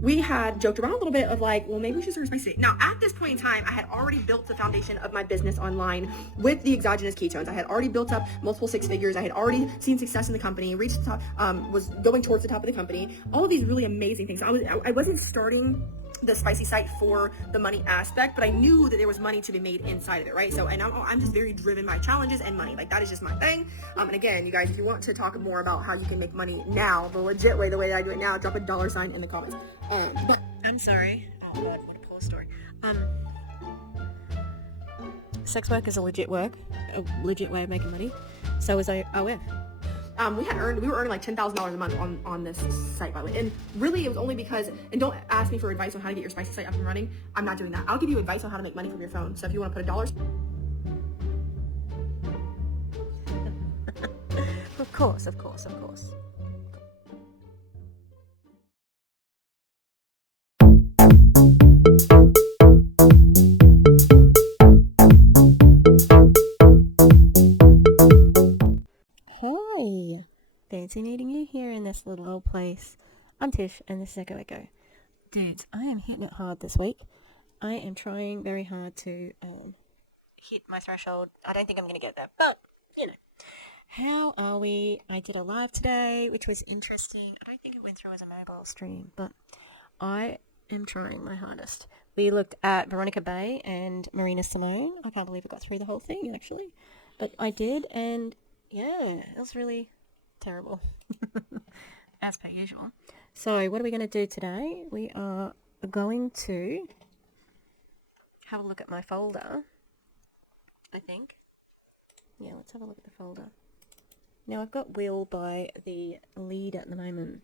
we had joked around a little bit of like, well, maybe we should start Spicy. Now, at this point in time, I had already built the foundation of my business online with the exogenous ketones. I had already built up multiple six figures. I had already seen success in the company, reached the top, was going towards the top of the company. All of these really amazing things. I wasn't starting the Spicy site for the money aspect, but I knew that there was money to be made inside of it, right? So, and I'm just very driven by challenges and money. Like, that is just my thing. And again, you guys, if you want to talk more about how you can make money now, the legit way, the way I do it now, drop a $sign in the comments. But I'm sorry. Oh God, what a poor story. Sex work is a legit way of making money. So is OF. We were earning like $10,000 a month on this site, by the way. And really, it was only because, and don't ask me for advice on how to get your Spicy site up and running. I'm not doing that. I'll give you advice on how to make money from your phone. So if you want to put $1. Of course. Hi, fancy meeting you here in this little old place. I'm Tish, and this is Echo Echo. Dudes, I am hitting it hard this week. I am trying very hard to hit my threshold. I don't think I'm going to get that, but, you know. How are we? I did a live today, which was interesting. I don't think it went through as a mobile stream, but I am trying my hardest. We looked at Veronica Bay and Marina Simone. I can't believe I got through the whole thing, actually. But I did, and yeah, it was really terrible, as per usual. So what are we going to do today? We are going to have a look at my folder, I think. Yeah, let's have a look at the folder. Now, I've got Will by the lead at the moment,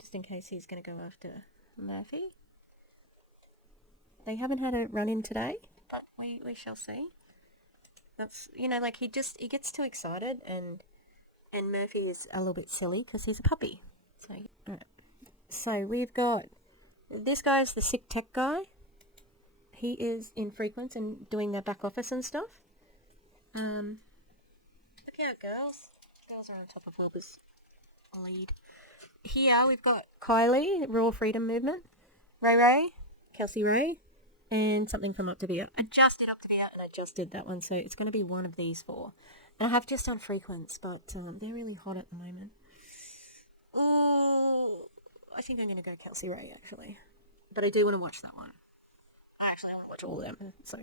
just in case he's going to go after Murphy. They haven't had a run-in today, but we shall see. That's, like, he gets too excited, and Murphy is a little bit silly because he's a puppy. So, right. So we've got, this guy's the sick tech guy. He is in Frequence and doing their back office and stuff. Look out, girls. Girls are on top of Wilbur's lead. Here we've got Kylie, Raw Freedom Movement, Ray, Kelsey Ray, and something from Up to Be Out. I just did Up to Be Out, and I just did that one, so it's going to be one of these four. And I have just done Frequence, but they're really hot at the moment. Oh, I think I'm going to go Kelsey Ray, actually. But I do want to watch that one. I want to watch all of them, so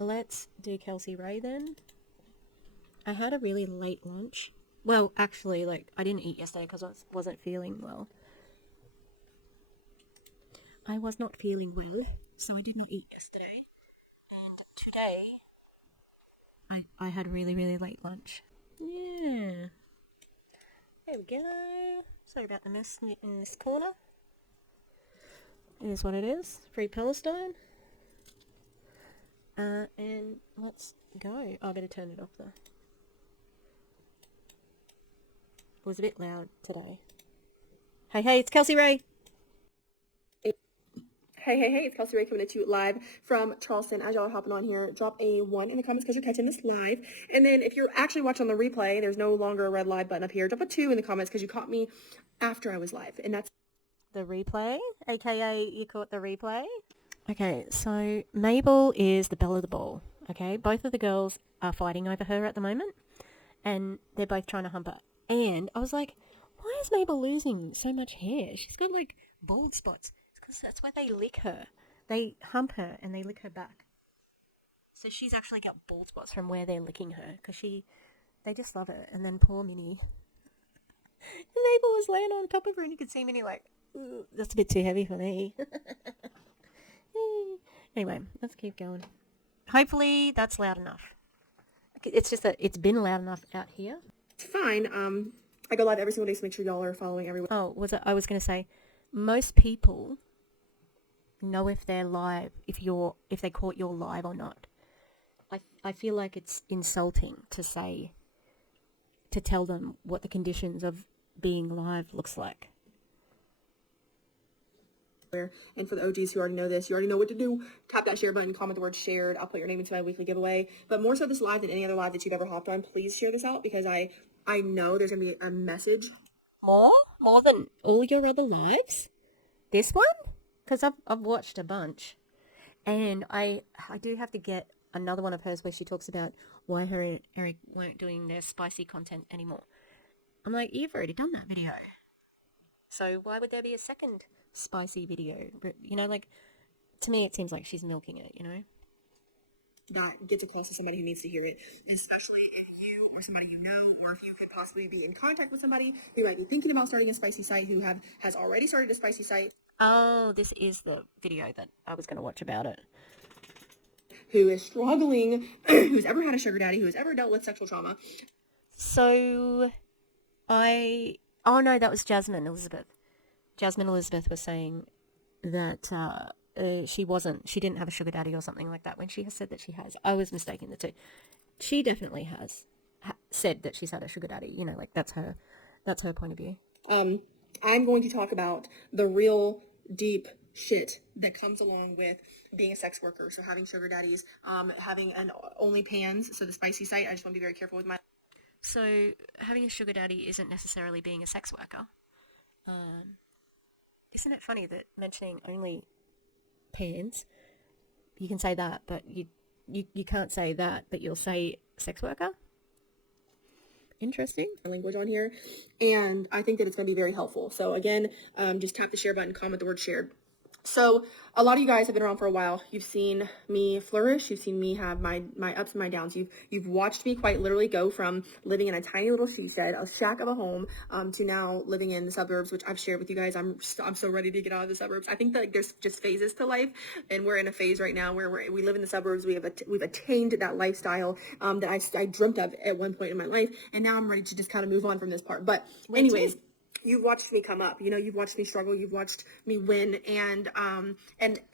let's do Kelsey Ray then. I had a really late lunch. Well, actually, I didn't eat yesterday because I wasn't feeling well. I was not feeling well, so I did not eat yesterday. And today, I had a really, really late lunch. Yeah. There we go. Sorry about the mess in this corner. It is what it is. Free Palestine. And let's go. I better turn it off though. It was a bit loud today. Hey, it's Kelsey Ray. Hey, it's Kelsey Ray coming at you live from Charleston. As y'all are hopping on here, drop a 1 in the comments because you're catching this live. And then if you're actually watching on the replay, there's no longer a red live button up here. Drop a 2 in the comments because you caught me after I was live. And that's the replay, aka you caught the replay. Okay, so Mabel is the belle of the ball. Okay, both of the girls are fighting over her at the moment, and they're both trying to hump her. And I was like, why is Mabel losing so much hair? She's got bald spots. It's because that's where they lick her. They hump her and they lick her back. So she's actually got bald spots from where they're licking her because they just love her. And then poor Minnie. Mabel was laying on top of her and you could see Minnie that's a bit too heavy for me. Anyway, let's keep going. Hopefully that's loud enough. It's just that it's been loud enough out here. It's fine. I go live every single day, so make sure y'all are following everyone. I was going to say, most people know if they're live, if they caught your live or not. I feel like it's insulting to tell them what the conditions of being live looks like. And for the OGs who already know this, you already know what to do. Tap that share button, comment the word shared. I'll put your name into my weekly giveaway. But more so this live than any other live that you've ever hopped on, please share this out because I know there's going to be a message. More than all your other lives? This one? Because I've watched a bunch. And I do have to get another one of hers where she talks about why her and Eric weren't doing their spicy content anymore. I'm like, you've already done that video. So why would there be a second spicy video? You know, like, to me it seems like she's milking it, you know? That gets across to somebody who needs to hear it, especially if you or somebody you know, or if you could possibly be in contact with somebody who might be thinking about starting a spicy site, who has already started a spicy site. Oh, this is the video that I was going to watch about it. Who is struggling, who's ever had a sugar daddy, who has ever dealt with sexual trauma. So, oh no, that was Jasmine Elizabeth. Jasmine Elizabeth was saying that she didn't have a sugar daddy or something like that when she has said that she has. I was mistaking the two. She definitely has said that she's had a sugar daddy. You know, like that's her point of view. I'm going to talk about the real deep shit that comes along with being a sex worker. So having sugar daddies, having an OnlyPans, so the spicy site. I just want to be very careful with my. So having a sugar daddy isn't necessarily being a sex worker. Isn't it funny that mentioning OnlyPans, you can say that, but you can't say that, but you'll say sex worker? Interesting. Language on here, and I think that it's going to be very helpful. So again, just tap the share button, comment the word shared. So a lot of you guys have been around for a while. You've seen me flourish. You've seen me have my ups and my downs. You've watched me quite literally go from living in a tiny little she shed, a shack of a home, to now living in the suburbs, which I've shared with you guys. I'm so ready to get out of the suburbs. I think that like, there's just phases to life, and we're in a phase right now where we live in the suburbs. We've attained that lifestyle that I dreamt of at one point in my life, and now I'm ready to just kind of move on from this part. But anyways. You've watched me come up, you've watched me struggle, you've watched me win, and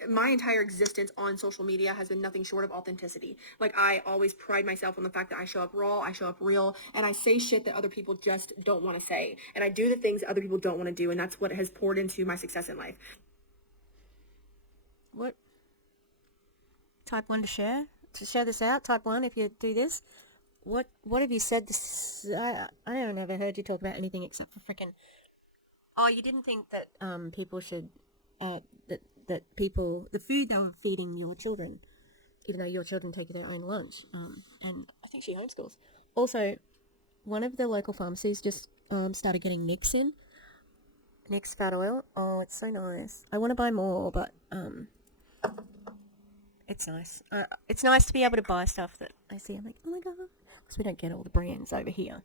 my entire existence on social media has been nothing short of authenticity. Like, I always pride myself on the fact that I show up raw, I show up real, and I say shit that other people just don't want to say, and I do the things that other people don't want to do, and that's what has poured into my success in life. What? Type 1 to share? To share this out, type 1 if you do this. What have you said this? I haven't ever heard you talk about anything except for freaking. Oh, you didn't think that people should that people the food they were feeding your children, even though your children take their own lunch. And I think she homeschools. Also, one of the local pharmacies just started getting Nix in. Nix fat oil. Oh, it's so nice. I want to buy more, but it's nice. It's nice to be able to buy stuff that I see. I'm like, oh my god. Because we don't get all the brands over here.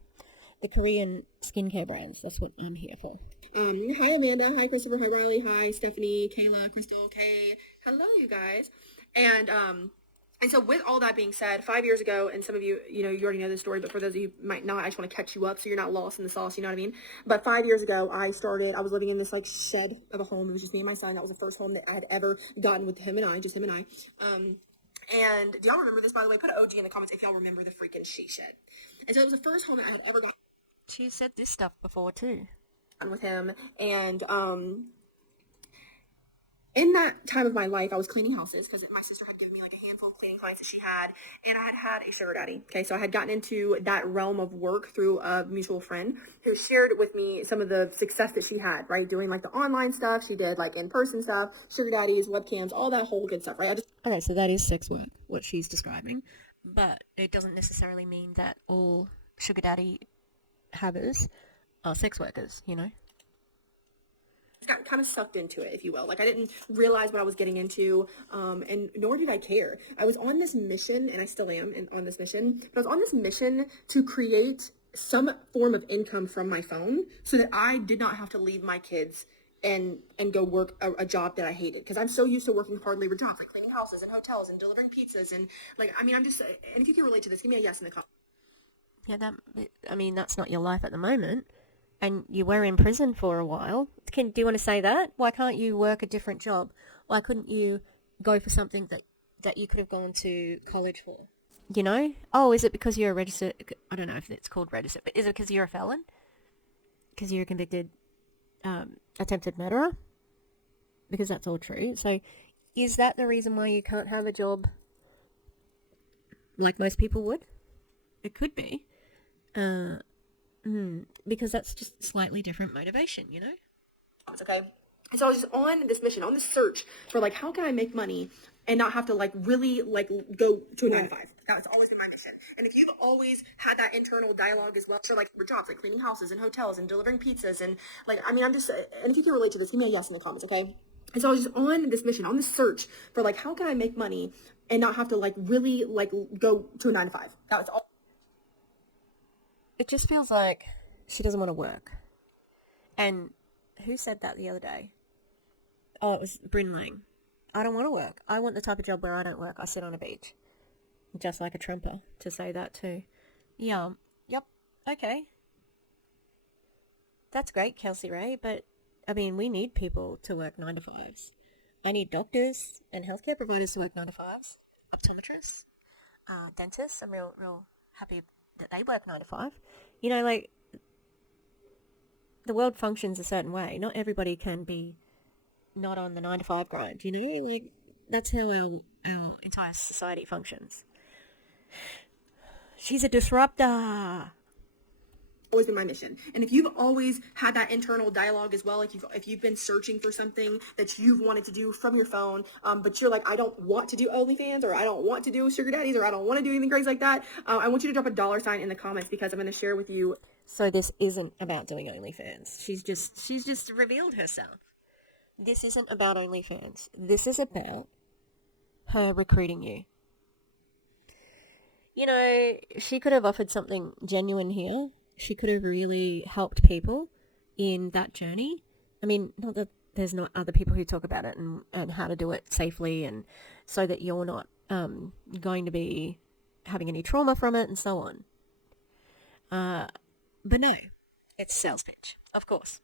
The Korean skincare brands. That's what I'm here for. Hi Amanda. Hi Christopher. Hi Riley. Hi Stephanie. Kayla. Crystal. Kay. Hello, you guys. And so with all that being said, 5 years ago, and some of you, you already know this story, but for those of you who might not, I just want to catch you up so you're not lost in the sauce, you know what I mean? But 5 years ago, I was living in this like shed of a home. It was just me and my son. That was the first home that I had ever gotten with just him and I. And do y'all remember this, by the way? Put an OG in the comments if y'all remember the freaking she shed. And so it was the first home that I had ever gotten. She said this stuff before too. With him, and in that time of my life, I was cleaning houses because my sister had given me like a handful of cleaning clients that she had, and I had a sugar daddy. Okay, so I had gotten into that realm of work through a mutual friend who shared with me some of the success that she had, right? Doing like the online stuff, she did like in-person stuff, sugar daddies, webcams, all that whole good stuff, right? Okay, so that is sex work, what she's describing, but it doesn't necessarily mean that all sugar daddy havers are sex workers, you know? Got kind of sucked into it, if you will. Like, I didn't realize what I was getting into, and nor did I care. I was on this mission, and I still am on this mission, but I was on this mission to create some form of income from my phone so that I did not have to leave my kids and go work a job that I hated, because I'm so used to working hard labor jobs, like cleaning houses and hotels and delivering pizzas, and like, I mean, I'm just, and if you can relate to this, give me a yes in the comments. Yeah, that's not your life at the moment. And you were in prison for a while. Do you want to say that? Why can't you work a different job? Why couldn't you go for something that you could have gone to college for? You know? Oh, is it because you're a registered... I don't know if it's called registered, but is it because you're a felon? Because you're a convicted attempted murderer? Because that's all true. So is that the reason why you can't have a job like most people would? It could be. Because that's just slightly different motivation, you know? It's okay. So I was just on this mission, on this search for like, how can I make money and not have to like really like go to a 9 to 5. That's always been my mission. And if you've always had that internal dialogue as well, so like for jobs, like cleaning houses and hotels and delivering pizzas and like, I mean, I'm just, and if you can relate to this, give me a yes in the comments, okay? And so I was just on this mission, on this search for like, how can I make money and not have to like really like go to a 9 to 5. That was all. It just feels like she doesn't want to work. And who said that the other day? Oh, it was Bryn Lang. I don't want to work. I want the type of job where I don't work. I sit on a beach. Just like a trumper to say that too. Yeah. Yep. Okay. That's great, Kelsey Ray, but I mean, we need people to work 9 to 5s. I need doctors and healthcare providers to work 9 to 5s. Optometrists, dentists. I'm real happy that they work 9 to 5. You know, like, the world functions a certain way. Not everybody can be not on the 9 to 5 grind, you know? Like, that's how our entire society functions. She's a disruptor. Always been my mission. And if you've always had that internal dialogue as well, like if you've been searching for something that you've wanted to do from your phone, but you're like, I don't want to do OnlyFans, or I don't want to do sugar daddies, or I don't want to do anything crazy like that, I want you to drop a $ in the comments, because I'm going to share with you. So this isn't about doing OnlyFans. She's just revealed herself. This isn't about OnlyFans. This is about her recruiting you. You know, she could have offered something genuine here. She could have really helped people in that journey. I mean, not that there's not other people who talk about it and how to do it safely, and so that you're not going to be having any trauma from it and so on. But no, it's a sales pitch, of course.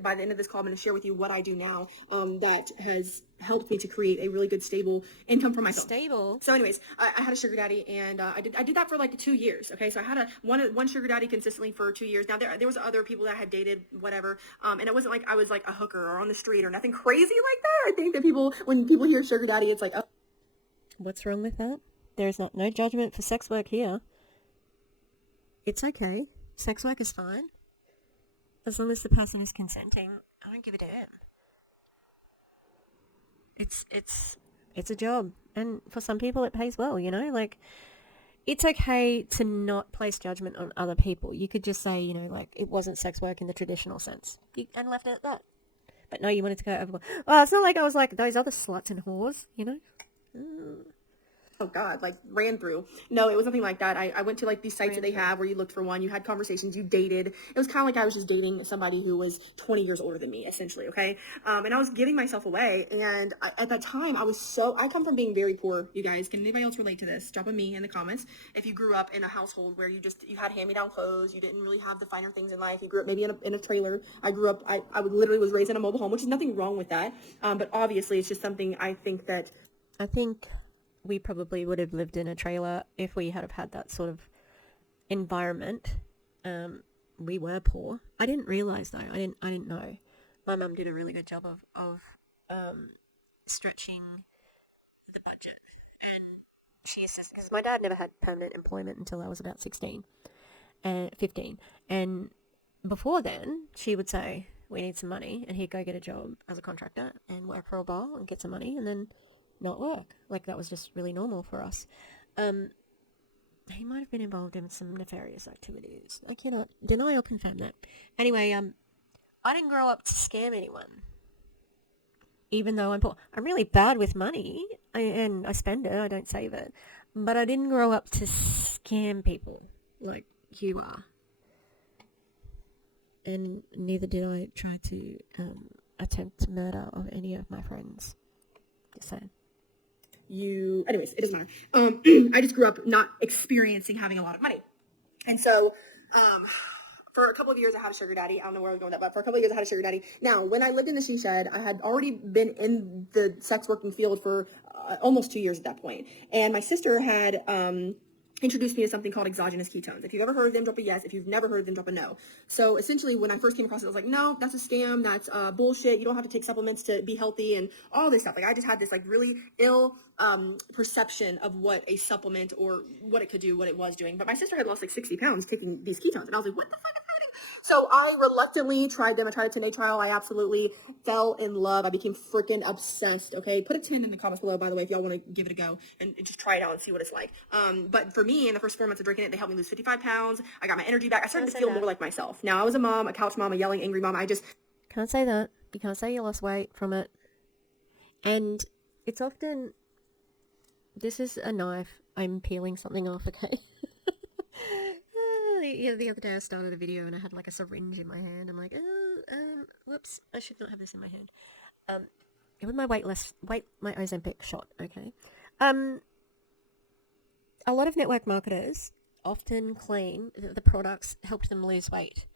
By the end of this call, I'm going to share with you what I do now that has helped me to create a really good, stable income for myself. Stable? So anyways, I had a sugar daddy, and I did that for like 2 years, okay? So I had one sugar daddy consistently for 2 years. Now, there was other people that I had dated, whatever, and it wasn't like I was like a hooker or on the street or nothing crazy like that. I think that when people hear sugar daddy, it's like, oh. What's wrong with that? There's no judgment for sex work here. It's okay. Sex work is fine. As long as the person is consenting, I don't give a damn. It's a job, and for some people it pays well, you know? Like, it's okay to not place judgment on other people. You could just say, you know, like, it wasn't sex work in the traditional sense, and left it at that. But no, you wanted to go over. Oh, it's not like I was like those other sluts and whores, you know? Oh God, like ran through. No, it was nothing like that. I went to like these sites that they have where you looked for one, you had conversations, you dated. It was kind of like I was just dating somebody who was 20 years older than me, essentially, okay? And I was giving myself away. And at that time, I come from being very poor, you guys. Can anybody else relate to this? Drop a me in the comments. If you grew up in a household where you had hand-me-down clothes, you didn't really have the finer things in life, you grew up maybe in a trailer. I literally was raised in a mobile home, which is nothing wrong with that. But obviously, it's just something I think we probably would have lived in a trailer if we had have had that sort of environment. We were poor. I didn't realize though. I didn't know. My mum did a really good job of stretching the budget, and she assisted, because my dad never had permanent employment until I was about 16 and 15, and before then she would say, we need some money, and he'd go get a job as a contractor and work for a bar and get some money and then not work. Like, that was just really normal for us. He might have been involved in some nefarious activities. I cannot deny or confirm that. Anyway, I didn't grow up to scam anyone. Even though I'm poor. I'm really bad with money, and I spend it, I don't save it. But I didn't grow up to scam people like you are. And neither did I try to attempt murder of any of my friends. Just saying. Anyways, it doesn't matter. I just grew up not experiencing having a lot of money. And so, for a couple of years I had a sugar daddy. I don't know where I was going with that, but for a couple of years I had a sugar daddy. Now, when I lived in the she shed, I had already been in the sex working field for almost 2 years at that point. And my sister had, introduced me to something called exogenous ketones. If you've ever heard of them, drop a yes. If you've never heard of them, drop a no. So essentially, when I first came across it, I was like, no, that's a scam. That's bullshit. You don't have to take supplements to be healthy and all this stuff. Like, I just had this like really ill perception of what a supplement or what it could do, what it was doing. But my sister had lost like 60 pounds taking these ketones. And I was like, what the fuck is happening? So I reluctantly tried them. I tried a 10-day trial. I absolutely fell in love. I became freaking obsessed. Okay, put a 10 in the comments below, by the way, if y'all want to give it a go and just try it out and see what it's like. But for me, in the first 4 months of drinking it, they helped me lose 55 pounds. I got my energy back. I started to feel more like myself. Now I was a mom, a couch mom, a yelling, angry mom. I just can't say that. You can't say you lost weight from it. And it's often, this is a knife. I'm peeling something off, okay? Yeah, the other day I started a video and I had like a syringe in my hand. I'm like, whoops, I should not have this in my hand. With my my Ozempic shot, okay? A lot of network marketers often claim that the products helped them lose weight.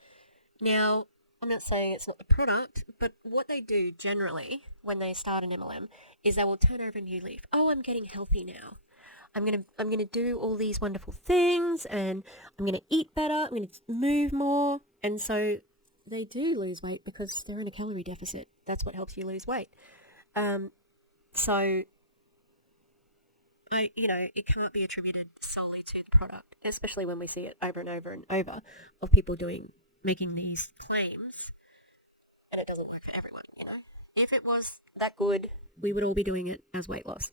Now, I'm not saying it's not the product, but what they do generally when they start an MLM is they will turn over a new leaf. Oh, I'm getting healthy now. I'm gonna do all these wonderful things, and I'm gonna eat better. I'm gonna move more, and so they do lose weight because they're in a calorie deficit. That's what helps you lose weight. So it can't be attributed solely to the product, especially when we see it over and over and over of people making these claims, and it doesn't work for everyone. If it was that good, we would all be doing it as weight loss.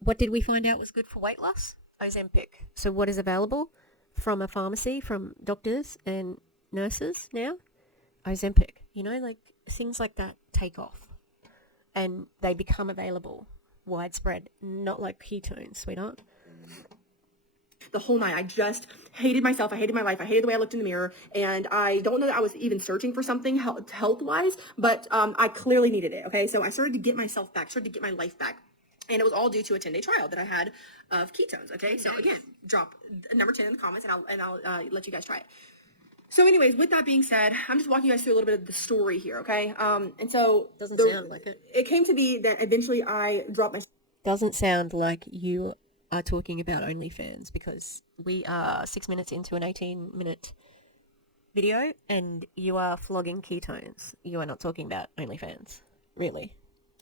What did we find out was good for weight loss? Ozempic. So what is available from a pharmacy, from doctors and nurses now? Ozempic. Things like that take off and they become available widespread, not like ketones, sweetheart. The whole night, I just hated myself. I hated my life. I hated the way I looked in the mirror. And I don't know that I was even searching for something health-wise, but I clearly needed it, okay? So I started to get myself back, started to get my life back. And it was all due to a 10-day trial that I had of ketones, okay? So again, drop number 10 in the comments, and I'll let you guys try it. So anyways, with that being said, I'm just walking you guys through a little bit of the story here, okay? And so... Doesn't sound like it. It came to be that eventually I dropped my... Doesn't sound like you are talking about OnlyFans, because we are 6 minutes into an 18-minute video, and you are flogging ketones. You are not talking about OnlyFans, really.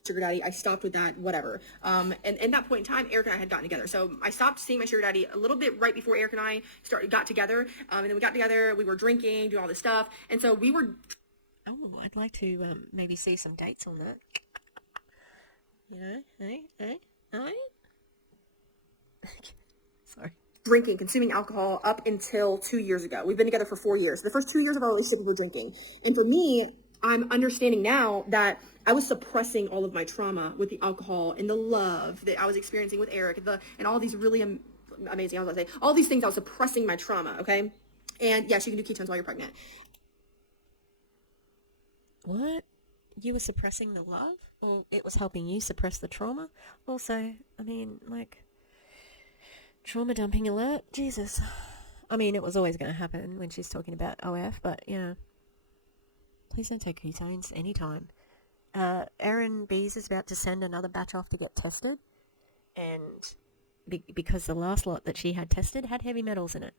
Sugar daddy. I stopped with that, whatever. And at that point in time, Eric and I had gotten together. So I stopped seeing my sugar daddy a little bit right before Eric and I got together. And then we got together, we were drinking, doing all this stuff. And so we were... Oh, I'd like to maybe see some dates on that. Sorry. Drinking, consuming alcohol up until 2 years ago. We've been together for 4 years. The first 2 years of our relationship, we were drinking. And for me, I'm understanding now that I was suppressing all of my trauma with the alcohol and the love that I was experiencing with Eric, and all these really amazing, I was going to say, all these things, I was suppressing my trauma, okay? And yes, you can do ketones while you're pregnant. What? You were suppressing the love? Or it was helping you suppress the trauma? Also, trauma dumping alert? Jesus. It was always going to happen when she's talking about OF, but, please don't take ketones anytime. Erin Bees is about to send another batch off to get tested, and because the last lot that she had tested had heavy metals in it.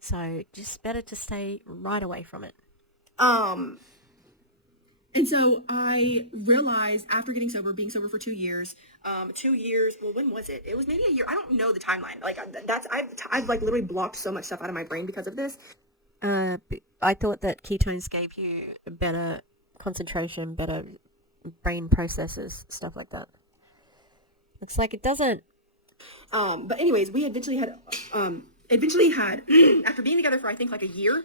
So just better to stay right away from it. And so I realized after being sober for 2 years, well, when was it? It was maybe a year. I don't know the timeline. I've literally blocked so much stuff out of my brain because of this. I thought that ketones gave you better concentration, better brain processes, stuff like that. Looks like it doesn't. But anyways, we eventually had, after being together for I think like a year,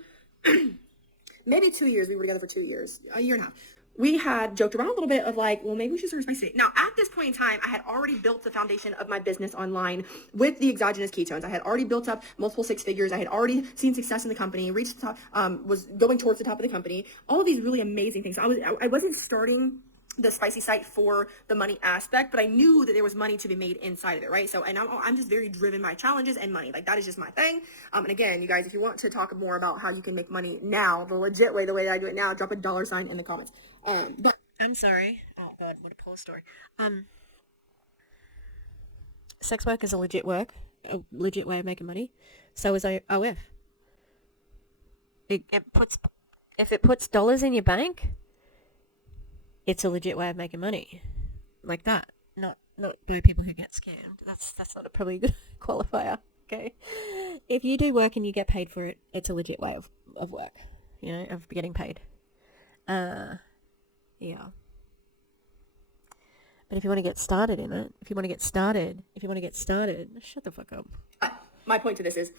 maybe 2 years, we were together for 2 years, a year and a half. We had joked around a little bit of well, maybe we should start Spicy. Now, at this point in time, I had already built the foundation of my business online with the exogenous ketones. I had already built up multiple six figures. I had already seen success in the company, reached the top, was going towards the top of the company. All of these really amazing things. I wasn't starting the Spicy site for the money aspect, but I knew that there was money to be made inside of it, right? So, and I'm just very driven by challenges and money. That is just my thing. And again, you guys, if you want to talk more about how you can make money now, the legit way, the way that I do it now, drop a $sign in the comments. But I'm sorry. Oh God, what a poor story. Sex work is a legit way of making money. So is OF. If it puts dollars in your bank, it's a legit way of making money, like that. Not by people who get scammed. That's not a probably good qualifier. Okay, if you do work and you get paid for it, it's a legit way of work. you know, of getting paid. Yeah. But if you want to get started in it, if you want to get started, shut the fuck up. My point to this is,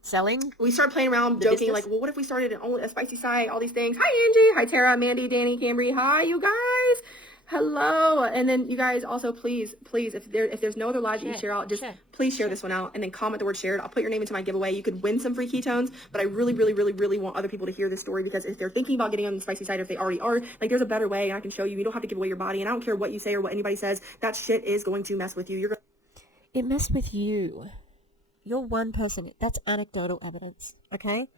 Selling? we start playing around, joking, business? like, well, what if we started a spicy site, all these things. Hi, Angie. Hi, Tara, Mandy, Danny, Cambry. Hi, you guys. Hello. And then you guys also, please, if there's no other lives that you share out, just please share this one out and then comment the word shared. I'll put your name into my giveaway. You could win some free ketones, but I really, really, really, really want other people to hear this story, because if they're thinking about getting on the spicy side, or if they already are, like, there's a better way, and I can show you. You don't have to give away your body, and I don't care what you say or what anybody says. That shit is going to mess with you. It messed with you. You're one person. That's anecdotal evidence, okay?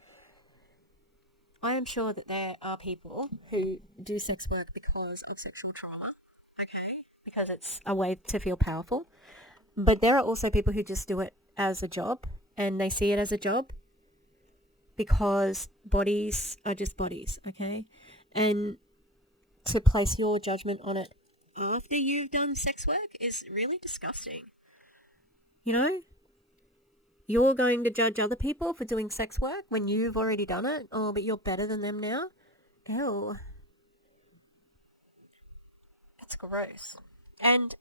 I am sure that there are people who do sex work because of sexual trauma, okay? Because it's a way to feel powerful. But there are also people who just do it as a job, and they see it as a job because bodies are just bodies, okay? And to place your judgment on it after you've done sex work is really disgusting. You know? You're going to judge other people for doing sex work when you've already done it? Oh, but you're better than them now? Ew. It's gross. And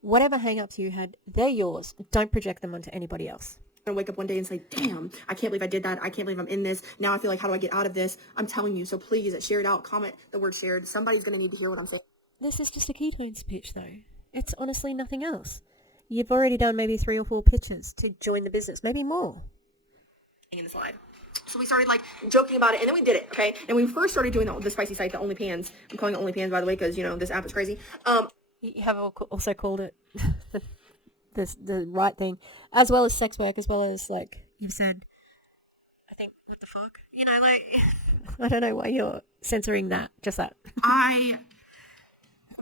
whatever hang-ups you had, they're yours. Don't project them onto anybody else. I'm gonna wake up one day and say, damn, I can't believe I did that. I can't believe I'm in this. Now I feel like, how do I get out of this? I'm telling you. So please share it out. Comment the word shared. Somebody's going to need to hear what I'm saying. This is just a ketones pitch, though. It's honestly nothing else. You've already done maybe 3 or 4 pitches to join the business, maybe more. In the slide. So we started like joking about it, and then we did it, okay? And we first started doing the spicy site, the OnlyPans. I'm calling it OnlyPans, by the way, because, you know, this app is crazy. You have also called it the right thing, as well as sex work, as well as, like, you've said, I think, what the fuck? You know, like, I don't know why you're censoring that, just that.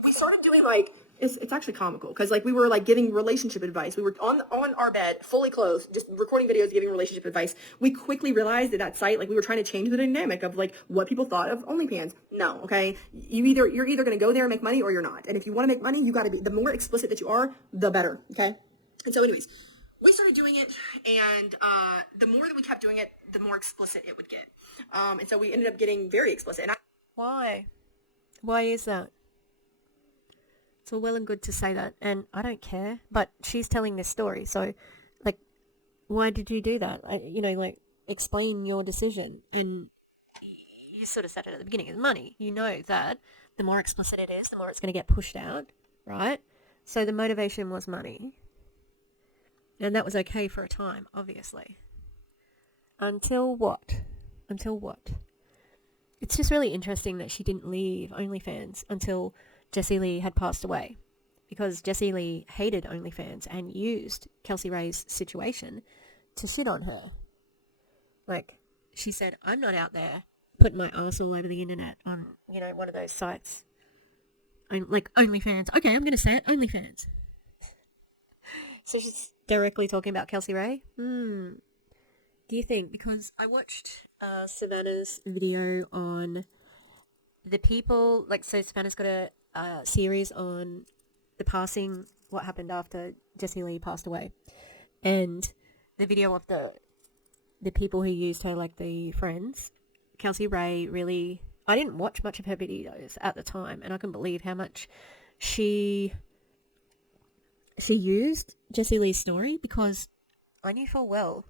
We started doing like, it's actually comical, because like we were like giving relationship advice. We were on our bed, fully clothed, just recording videos, giving relationship advice. We quickly realized that site, like, we were trying to change the dynamic of like what people thought of OnlyPans. No, okay? You're either going to go there and make money, or you're not. And if you want to make money, you got to be, the more explicit that you are, the better, okay? And so anyways, we started doing it, and the more that we kept doing it, the more explicit it would get. And so we ended up getting very explicit. And Why? Why is that? It's all well and good to say that, and I don't care, but she's telling this story, so, like, why did you do that? Explain your decision. And you sort of said it at the beginning, it's money. You know that the more explicit it is, the more it's going to get pushed out, right? So the motivation was money. And that was okay for a time, obviously. Until what? It's just really interesting that she didn't leave OnlyFans until Jessie Lee had passed away, because Jessie Lee hated OnlyFans and used Kelsey Ray's situation to shit on her. Like, she said, I'm not out there putting my ass all over the internet on, one of those sites. Like, OnlyFans. Okay, I'm going to say it, OnlyFans. So she's directly talking about Kelsey Ray? Do you think? Because I watched Savannah's video on the people, like, so Savannah's got a series on the passing, what happened after Jessie Lee passed away, and the video of the people who used her, like the friends. Kelsey Ray really, I didn't watch much of her videos at the time, and I couldn't believe how much she used Jessie Lee's story, because I knew full well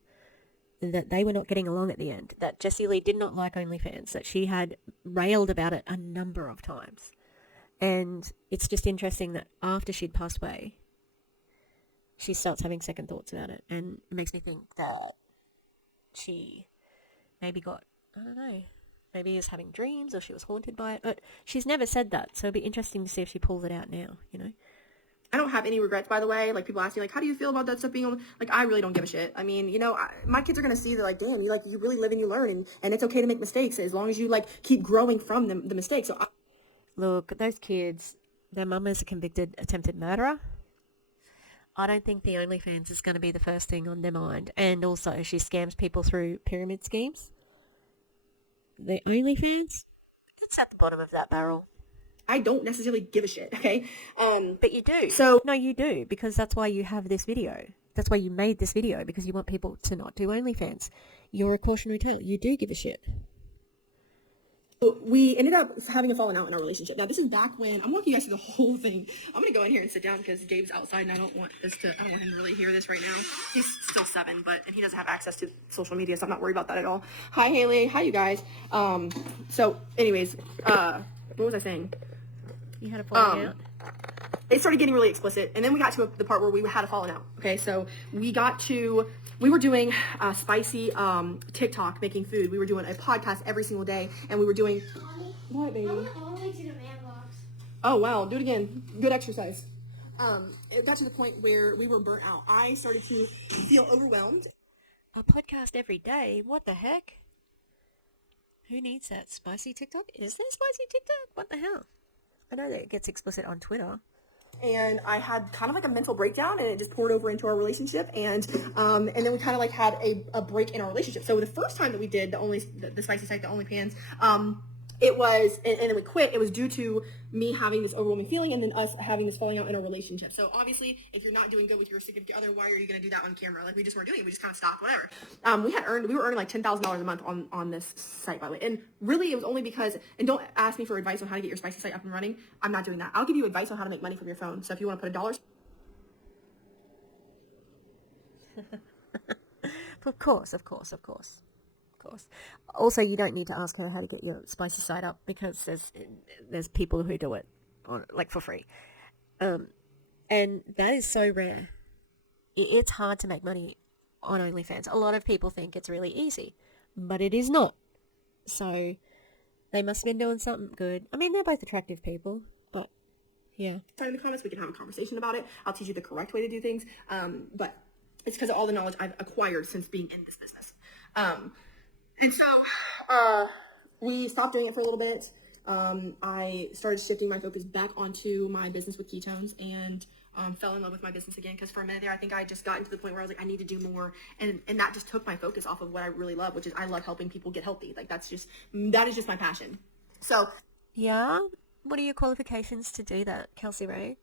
that they were not getting along at the end, that Jessie Lee did not like OnlyFans, that she had railed about it a number of times. And it's just interesting that after she'd passed away, she starts having second thoughts about it. And it makes me think that she maybe got, I don't know, maybe is having dreams, or she was haunted by it. But she's never said that, so it'd be interesting to see if she pulls it out now, I don't have any regrets, by the way. Like, people ask me, like, how do you feel about that stuff being on? Like, I really don't give a shit. I mean, my kids are going to see that, like, damn, you really live and you learn, and it's okay to make mistakes as long as you, like, keep growing from the mistakes. So look, those kids, their mum is a convicted attempted murderer. I don't think the OnlyFans is going to be the first thing on their mind. And also, she scams people through pyramid schemes. The OnlyFans, it's at the bottom of that barrel. I don't necessarily give a shit, okay? But you do. No, you do, because that's why you have this video. That's why you made this video, because you want people to not do OnlyFans. You're a cautionary tale. You do give a shit. We ended up having a falling out in our relationship. Now, this is back when I'm walking you guys through the whole thing. I'm gonna go in here and sit down because Gabe's outside, and I don't want him to really hear this right now. He's still 7, and he doesn't have access to social media, so I'm not worried about that at all. Hi, Haley. Hi, you guys. So, anyways, what was I saying? You had a falling out? It started getting really explicit, and then we got to the part where we had a falling out. Okay, so we were doing spicy TikTok making food. We were doing a podcast every single day, and we were doing. Mommy, What, baby? I want to do the man box. Oh wow, do it again. Good exercise. It got to the point where we were burnt out. I started to feel overwhelmed. A podcast every day? What the heck? Who needs that? Spicy TikTok? Is there spicy TikTok? What the hell? I know that it gets explicit on Twitter. And I had kind of like a mental breakdown, and it just poured over into our relationship, and then we kind of like had a break in our relationship. So the first time that we did the spicy site, the only pans, it was, and then we quit. It was due to me having this overwhelming feeling, and then us having this falling out in our relationship. So obviously, if you're not doing good with your significant other, why are you going to do that on camera? Like, we just weren't doing it. We just kind of stopped, whatever. We were earning like $10,000 a month on this site, by the way. And really, it was only because, and don't ask me for advice on how to get your spicy site up and running. I'm not doing that. I'll give you advice on how to make money from your phone. So if you want to put $1. Of course. Also, you don't need to ask her how to get your spicy site up because there's people who do it for free, and that is so rare. It's hard to make money on OnlyFans. A lot of people think it's really easy, but it is not. So they must have been doing something good. I mean, they're both attractive people, but yeah. In the comments, we can have a conversation about it. I'll teach you the correct way to do things, but it's because of all the knowledge I've acquired since being in this business. And so, we stopped doing it for a little bit. I started shifting my focus back onto my business with ketones, and fell in love with my business again. Because for a minute there, I think I just got to the point where I was like, I need to do more, and that just took my focus off of what I really love, which is I love helping people get healthy. Like that is just my passion. So, yeah, what are your qualifications to do that, Kelsey Ray?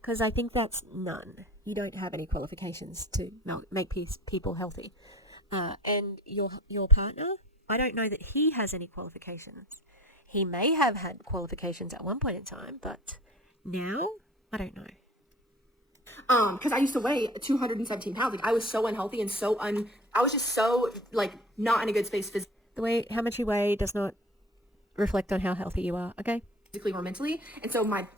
Because I think that's none. You don't have any qualifications to make people healthy. And your partner, I don't know that he has any qualifications. He may have had qualifications at one point in time, but now, I don't know. Because I used to weigh 217 pounds. Like, I was so unhealthy and I was just so, like, not in a good space physically. How much you weigh does not reflect on how healthy you are, okay? Physically or mentally. And so my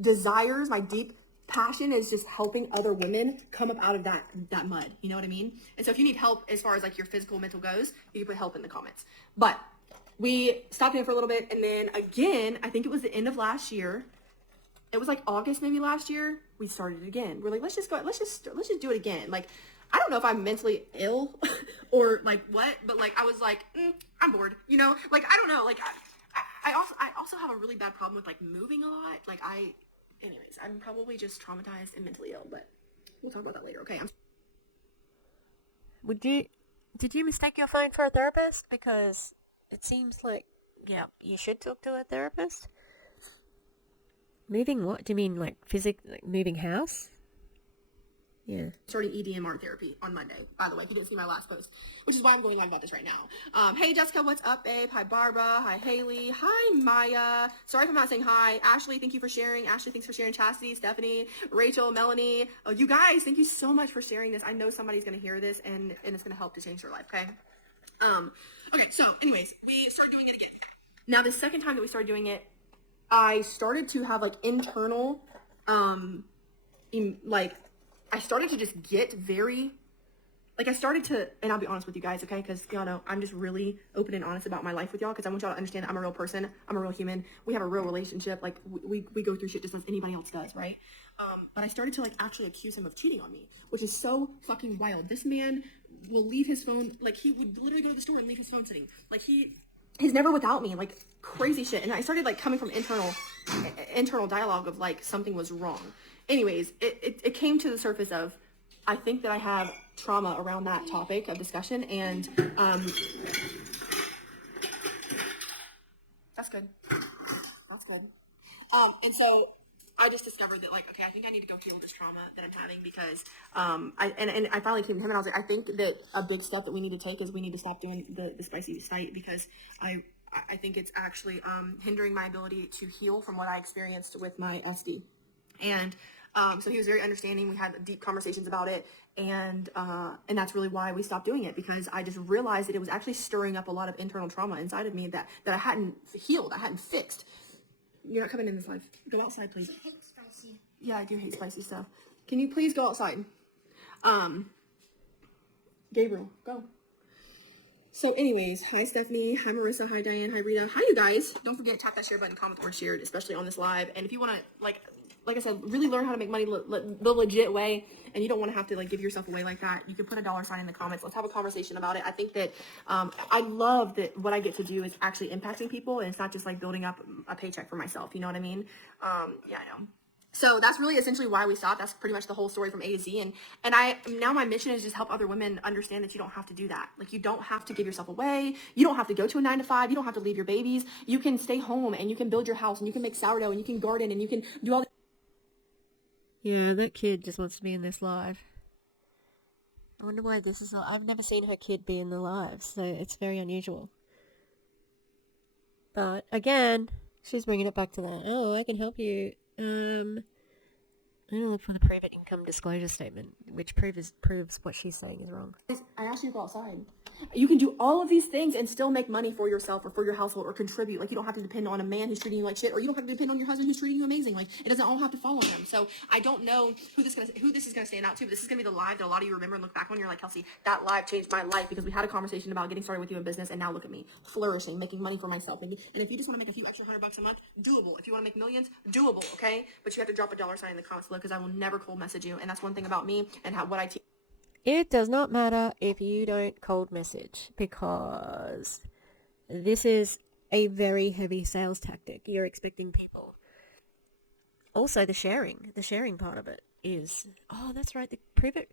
desires, my deep passion is just helping other women come up out of that mud. You know what I mean? And so if you need help as far as like your physical, mental goes, you can put help in the comments. But we stopped doing it for a little bit, and then again, I think it was the end of last year. It was like August maybe last year. We started it again. We're like, let's just do it again. Like, I don't know if I'm mentally ill or like what, but like I was like, I'm bored. You know, like I don't know. Like I also have a really bad problem with like moving a lot. Like anyways, I'm probably just traumatized and mentally ill, but we'll talk about that later. Okay. Did you mistake your phone for a therapist? Because it seems like, yeah, you should talk to a therapist. Moving what? Do you mean like moving house? Yeah. Starting EDMR therapy on Monday, by the way, if you didn't see my last post, which is why I'm going live about this right now. Hey, Jessica, what's up, babe? Hi, Barbara. Hi, Haley. Hi, Maya. Sorry if I'm not saying hi. Ashley, thank you for sharing. Ashley, thanks for sharing. Chastity, Stephanie, Rachel, Melanie. Oh, you guys, thank you so much for sharing this. I know somebody's going to hear this, and it's going to help to change their life, okay? Okay, so anyways, we started doing it again. Now, the second time that we started doing it, I started to have like internal, I started to just get very, like I started to, and I'll be honest with you guys, okay? Because y'all know I'm just really open and honest about my life with y'all, because I want y'all to understand that I'm a real person. I'm a real human. We have a real relationship. Like we go through shit just as anybody else does, right? But I started to like actually accuse him of cheating on me, which is so fucking wild. This man will leave his phone, like he would literally go to the store and leave his phone sitting. Like he's never without me, like crazy shit. And I started like coming from internal dialogue of like something was wrong. Anyways, it came to the surface of, I think that I have trauma around that topic of discussion, and that's good. And so I just discovered that, like, okay, I think I need to go heal this trauma that I'm having because I finally came to him and I was like, I think that a big step that we need to take is we need to stop doing the spicy site because I think it's actually hindering my ability to heal from what I experienced with my SD. And so he was very understanding. We had deep conversations about it, and that's really why we stopped doing it, because I just realized that it was actually stirring up a lot of internal trauma inside of me that I hadn't healed, I hadn't fixed. You're not coming in this live. Go outside, please. I hate spicy. Yeah, I do hate spicy stuff. Can you please go outside? Gabriel, go. So anyways, hi Stephanie, hi Marissa, hi Diane, hi Rita, hi you guys. Don't forget, tap that share button, comment the word shared, especially on this live. And if you want to, like I said, really learn how to make money the legit way, and you don't want to have to like give yourself away like that, you can put a $ in the comments. Let's have a conversation about it. I think that I love that what I get to do is actually impacting people, and it's not just like building up a paycheck for myself. You know what I mean? Yeah, I know. So that's really essentially why we stopped. That's pretty much the whole story from A to Z. And I now my mission is just help other women understand that you don't have to do that. Like, you don't have to give yourself away. You don't have to go to a 9-to-5. You don't have to leave your babies. You can stay home and you can build your house and you can make sourdough and you can garden and you can do all. Yeah, that kid just wants to be in this live. I wonder why this is not. I've never seen her kid be in the live, so it's very unusual. But again, she's bringing it back to that. Oh, I can help you. I'm gonna look for the private income disclosure statement, which proves what she's saying is wrong. I asked you to go outside. You can do all of these things and still make money for yourself or for your household or contribute. Like, you don't have to depend on a man who's treating you like shit, or you don't have to depend on your husband who's treating you amazing. Like, it doesn't all have to fall on him. So I don't know who this is gonna stand out to, but this is gonna be the live that a lot of you remember and look back on. You're like, Kelsey, that live changed my life because we had a conversation about getting started with you in business, and now look at me, flourishing, making money for myself. And if you just want to make a few extra $100 a month, doable. If you want to make millions, doable. Okay, but you have to drop a $ in the comments below, because I will never cold message you, and that's one thing about me and what I teach. It does not matter if you don't cold message, because this is a very heavy sales tactic. You're expecting people. Also, the sharing part of it is, oh, that's right, the private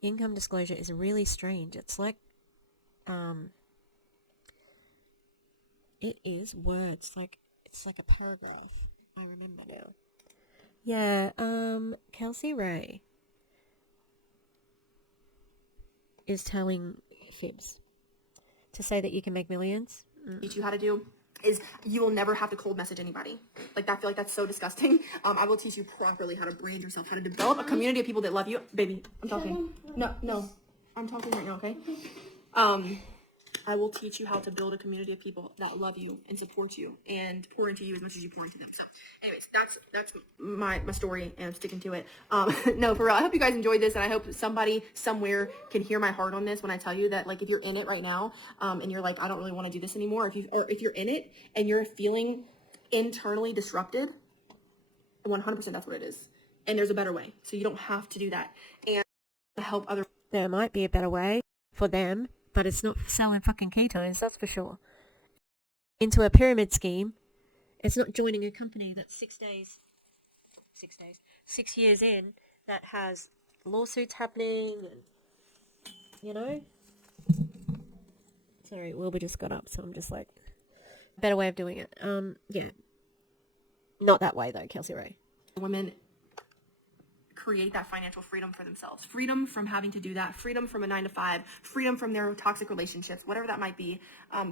income disclosure is really strange. It's like, it is words, like, it's like a paragraph. I remember now. Yeah, Kelsey Ray is telling fibs to say that you can make millions. Teach you how to do is you will never have to cold message anybody. Like, I feel like that's so disgusting. I will teach you properly how to brand yourself, how to develop a community of people that love you. Baby, I'm talking. No, I'm talking right now, okay? I will teach you how to build a community of people that love you and support you and pour into you as much as you pour into them. So anyways, that's my story, and I'm sticking to it. No, for real, I hope you guys enjoyed this, and I hope somebody somewhere can hear my heart on this when I tell you that, like, if you're in it right now, and you're like, I don't really want to do this anymore, if you're in it and you're feeling internally disrupted, 100% that's what it is. And there's a better way. So you don't have to do that. And help other. There might be a better way for them, but it's not selling fucking ketones, that's for sure. Into a pyramid scheme. It's not joining a company that's 6 years in, that has lawsuits happening, and, you know? Sorry, Wilbur just got up, so I'm just like, better way of doing it. Yeah. Not that way though, Kelsey Ray. Women create that financial freedom for themselves. Freedom from having to do that. Freedom from a 9-to-5. Freedom from their toxic relationships, whatever that might be.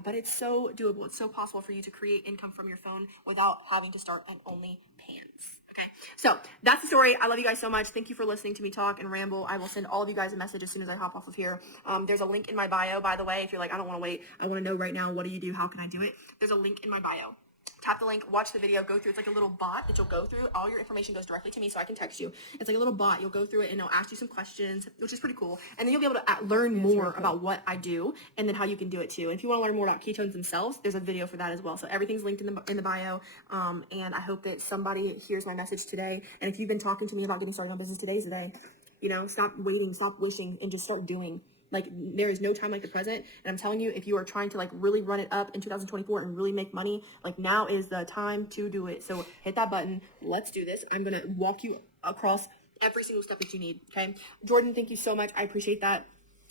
But it's so doable. It's so possible for you to create income from your phone without having to start an OnlyFans. Okay, so that's the story. I love you guys so much. Thank you for listening to me talk and ramble. I will send all of you guys a message as soon as I hop off of here. There's a link in my bio, by the way. If you're like, I don't want to wait, I want to know right now, what do you do? How can I do it? There's a link in my bio. Tap the link, watch the video, go through. It's like a little bot that you'll go through. All your information goes directly to me, so I can text you. It's like a little bot. You'll go through it, and it'll ask you some questions, which is pretty cool. And then you'll be able to learn more about what I do, and then how you can do it too. And if you want to learn more about ketones themselves, there's a video for that as well. So everything's linked in the bio. And I hope that somebody hears my message today. And if you've been talking to me about getting started on business, today's the day. You know, stop waiting, stop wishing, and just start doing. Like, there is no time like the present. And I'm telling you, if you are trying to, like, really run it up in 2024 and really make money, like, now is the time to do it. So hit that button. Let's do this. I'm going to walk you across every single step that you need. Okay. Jordan, thank you so much. I appreciate that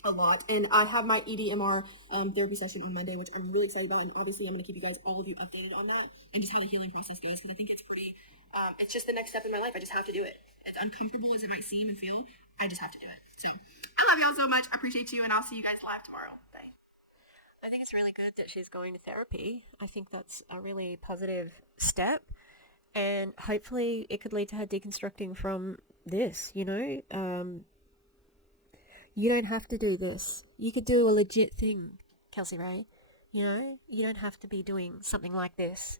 a lot. And I have my EDMR therapy session on Monday, which I'm really excited about. And obviously I'm going to keep you guys, all of you, updated on that and just how the healing process goes, because I think it's pretty It's just the next step in my life. I just have to do it. As uncomfortable as it might seem and feel, I just have to do it. So I love y'all so much. I appreciate you, and I'll see you guys live tomorrow. Bye. I think it's really good that she's going to therapy. I think that's a really positive step, and hopefully it could lead to her deconstructing from this, you know? You don't have to do this. You could do a legit thing, Kelsey Ray. You know? You don't have to be doing something like this.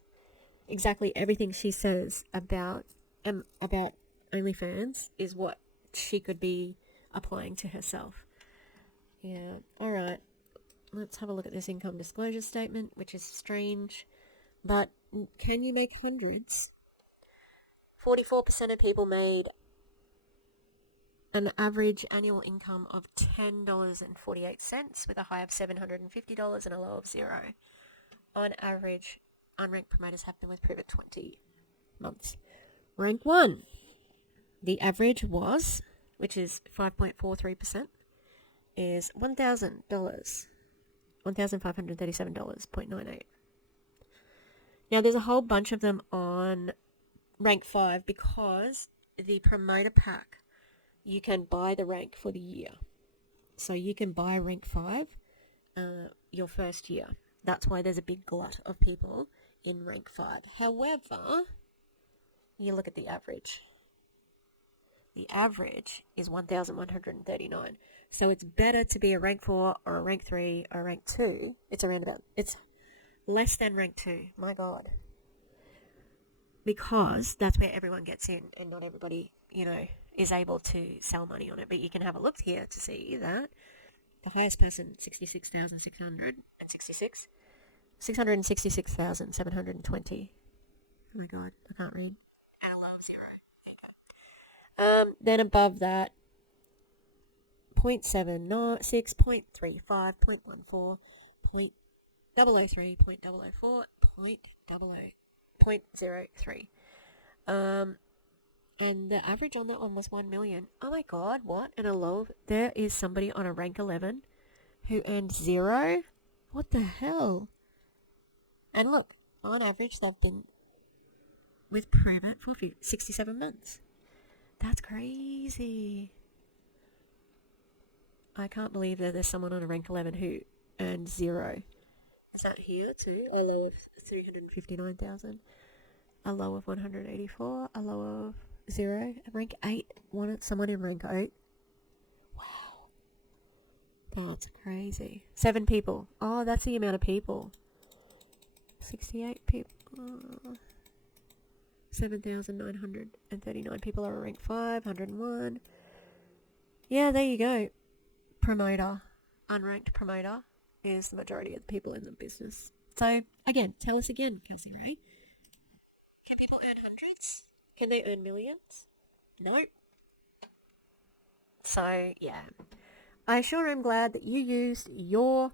Exactly everything she says about OnlyFans is what she could be applying to herself. Yeah, alright. Let's have a look at this income disclosure statement, which is strange. But can you make hundreds? 44% of people made an average annual income of $10.48 with a high of $750 and a low of 0. On average, unranked promoters have been with Privet 20 months. Rank 1. The average was, which is 5.43%, is $1,000. $1,537.98. Now, there's a whole bunch of them on rank 5 because the promoter pack, you can buy the rank for the year. So you can buy rank 5 your first year. That's why there's a big glut of people in rank 5. However, you look at the average. The average is 1,139. So it's better to be a rank 4 or a rank 3 or a rank 2. It's less than rank 2. My God. Because that's where everyone gets in and not everybody, you know, is able to sell money on it. But you can have a look here to see that the highest person, 66,666. 666,720. Oh my God, I can't read. And a low of 0. There you go. Then above that, 0.76, 0.35, 0.14, 0.003, 0.004, 0.03. And the average on that one was 1 million. Oh my God, what? And a low. There is somebody on a rank 11 who earned 0. What the hell? And look, on average, they've been with Privet for 67 months. That's crazy. I can't believe that there's someone on a rank 11 who earned 0. Is that here too? A low of 359,000. A low of 184. A low of 0. Rank 8. Wanted someone in rank 8. Wow. That's crazy. 7 people. Oh, that's the amount of people. 68 people. 7,939 people are rank 5. 101. Yeah, there you go. Promoter. Unranked promoter is the majority of the people in the business. So, again, tell us again, Kelsey Ray. Can people earn hundreds? Can they earn millions? Nope. So, yeah. I sure am glad that you used your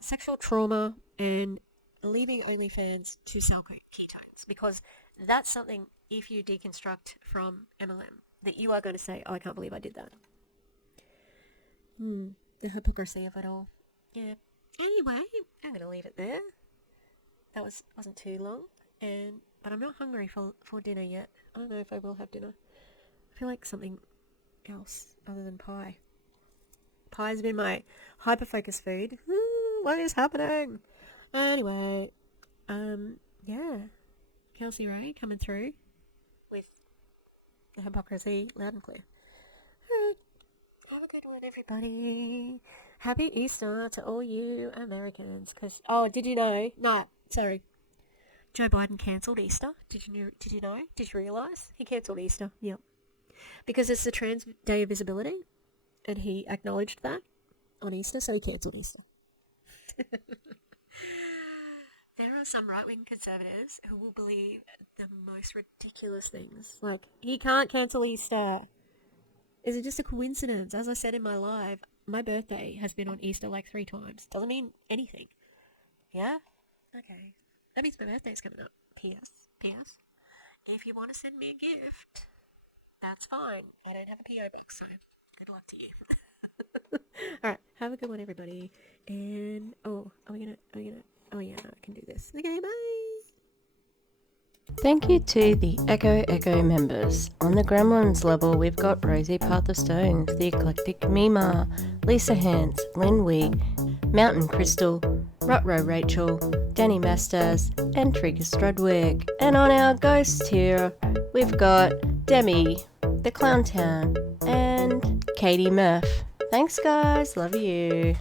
sexual trauma and leaving OnlyFans to sell ketones, because that's something, if you deconstruct from MLM, that you are going to say, oh, I can't believe I did that. The hypocrisy of it all. Yeah. Anyway, I'm going to leave it there. That wasn't too long, but I'm not hungry for dinner yet. I don't know if I will have dinner. I feel like something else other than pie. Pie's been my hyper-focus food. What is happening? Anyway, yeah. Kelsey Ray coming through with the hypocrisy loud and clear. Alright. Have a good one, everybody. Happy Easter to all you Americans. Did you know? No, sorry. Joe Biden cancelled Easter. Did you know? Did you realise? He cancelled Easter. Yep. Because it's the Trans Day of Visibility, and he acknowledged that on Easter, so he cancelled Easter. There are some right-wing conservatives who will believe the most ridiculous things. Like, he can't cancel Easter. Is it just a coincidence? As I said in my live, my birthday has been on Easter like 3 times. Doesn't mean anything. Yeah? Okay. That means my birthday's coming up. P.S. If you want to send me a gift, that's fine. I don't have a P.O. box, so good luck to you. Alright, have a good one, everybody. And, oh yeah, no, I can do this. Okay, bye! Thank you to the Echo members. On the Gremlins level, we've got Rosie Path of Stones, The Eclectic Mima, Lisa Hans, Lynn Wee, Mountain Crystal, Rutro Rachel, Danny Masters, and Trigger Strudwick. And on our ghost tier, we've got Demi, The Clown Town, and Katie Murph. Thanks guys, love you.